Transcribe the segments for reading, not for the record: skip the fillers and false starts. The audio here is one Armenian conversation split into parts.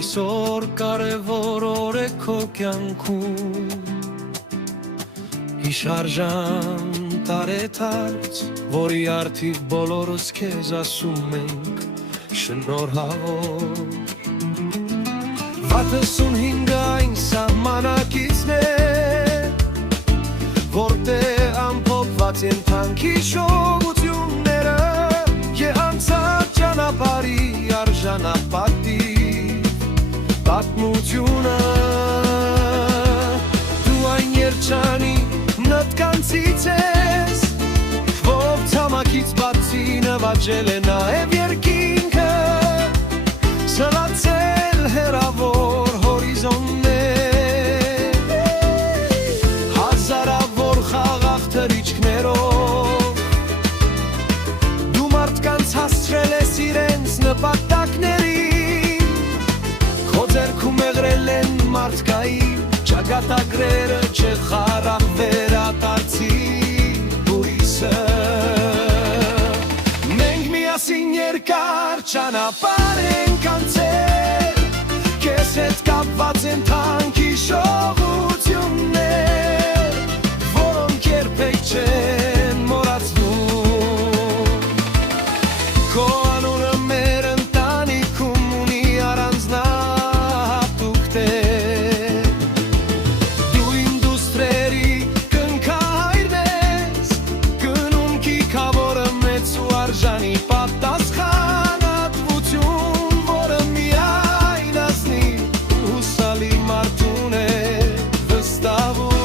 այսօր կարևոր օր է քո կյանքում Հիշարժան տարեթարց, որի արդիվ բոլորս քեզ ասում ենք շնորհավոր 65 այն սահմանակիցն է, որտեղ ամփոփված են թանքի շողությունները Եվ անցած ճանապարհի արժանապատիվ պատմությունը Դու այն երջանի նտկանցից ես, որ ցամաքից բացի նվաճել է նաև երկինքը Սլացել հեռավոր հորիզոններ Հազարավոր խաղաղ թռիչքներով Դու մարդկանց հասցրել ես իրենց նպատակներին Քո ձեռքում մեղրել են մարդկային Ճակատագրերը չխարավ վերադարձի բույսը Մենք միասին երկար ճանապարհ ենք անցել Քեզ հետ կապված են թանքի շողություններ Որոնք երբեք չեն մոռացվում Քո անունը մեր ընտանիքում ունի առանձնահատուկ տեղ Դու ինդուստրիերի կնքահայրն ես Գնումքի քավորը մեծ ու արժանի պատասխանատվություն Որը միայն ազնի ու հուսալի մարդուն է վստահում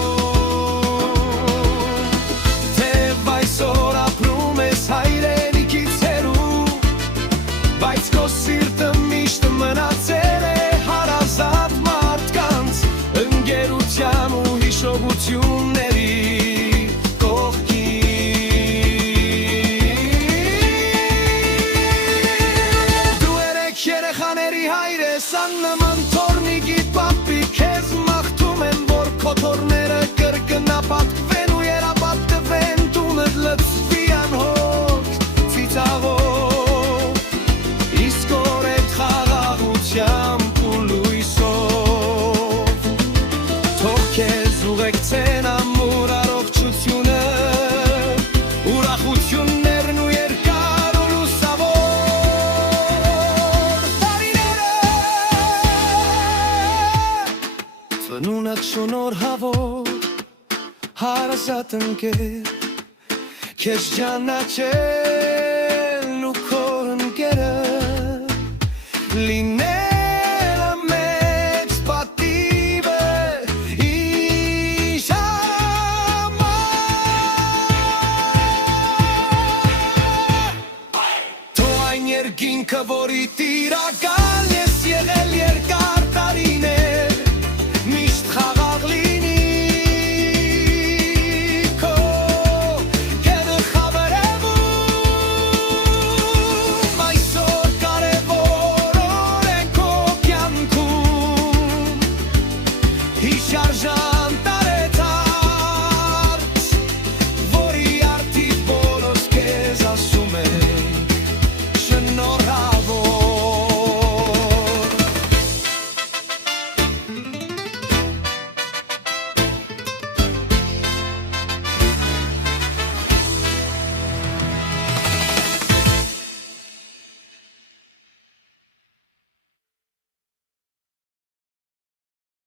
Թեև այսօր ապրում ես հայրենիքից հեռու Բայց քո սիրտը միշտ մնացել է հարազատ մարդկանց Ընկերության ու հիշողությունների կողքին Դու երեք երեխաների հայր ես աննման թորնիկիդ պապիկ Քեզ մաղթում եմ, որ քո թոռները կրկնապատկվեն ու երապատկվեն Տունդ լցվի անհոգ ծիծաղով Իսկ օր այդ խաղաղությամբ ու լույսով Թող քեզ ուղեկցեն ամուր առողջությունը Ուրախություններն ու երկար ու լուսավոր տարիները Ծնունդ շնորհավոր հարազատ ընկեր Քեզ ճանաչելն ու քո ընկերը Լինելը մեծ պատիվ է ինձ համար Թող այն երկինքը, որի տիրակալն